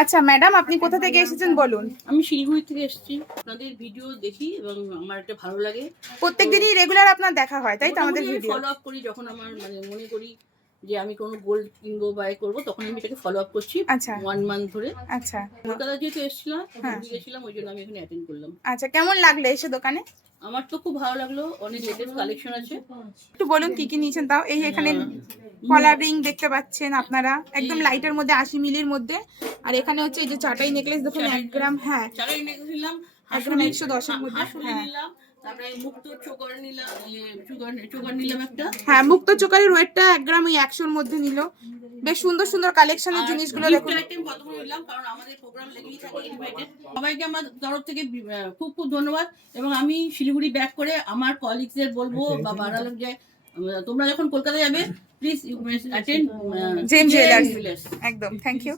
আচ্ছা ম্যাডাম, আপনি কোথা থেকে এসেছেন বলুন? আমি শিলিগুড়ি থেকে এসেছি। আপনাদের ভিডিও দেখি এবং আমার এটা ভালো লাগে। প্রত্যেকদিনই রেগুলার আপনার দেখা হয় তাই তো আমাদের মোটামুটি আমি ভিডিও? ফলো আপ করি যখন আমার মনে করি যে আমি কোনো গোল্ড কিনবো বাই করবো, তখন আমি এটাকে ফলো আপ করছি। আচ্ছা 1 মান্থ ধরে। আচ্ছা কলকাতা যেহেতু এসেছিলাম, হ্যাঁ। গেছিলাম, ওই জন্য আমি এখানে অ্যাটেন্ড করলাম। আচ্ছা, কেমন লাগলো এসে দোকানে? আমার তো খুব ভালো লাগলো, অনেক লেটেস্ট কালেকশন আছে। একটু বলুন কি কি নিয়েছেন তাও। এই এখানে কলার রিং দেখতে পাচ্ছেন আপনারা, একদম লাইটের মধ্যে 80 মিলির মধ্যে। আর এখানে হচ্ছে এই যে চাটাই নেকলেস দেখুন 1 গ্রাম, হ্যাঁ চাটাই নেকলেস নিলাম, 1 গ্রাম 110 এর মধ্যে, হাসুলি হ্যাঁ নিলাম, তারপরে মুক্ত চোকার নিলাম, চোকার নিলাম একটা। হ্যাঁ, মুক্ত চোকারের ওয়েটটা 1 গ্রাম ওই 100 এর মধ্যে নিল। বেশ সুন্দর সুন্দর কালেকশনের জিনিসগুলো দেখুন। কতগুলো নিলাম, কারণ আমাদের প্রোগ্রাম লেগেই থাকে ইনভাইটেড। সবাইকে আমার তরফ থেকে খুব খুব ধন্যবাদ। এবং আমি শিলিগুড়ি ব্যাক করে আমার কলিগদের বলবো বা বাড়ালাম যে তোমরা যখন কলকাতা যাবে please you attend Gem Jewellers. একদম, থ্যাংক ইউ।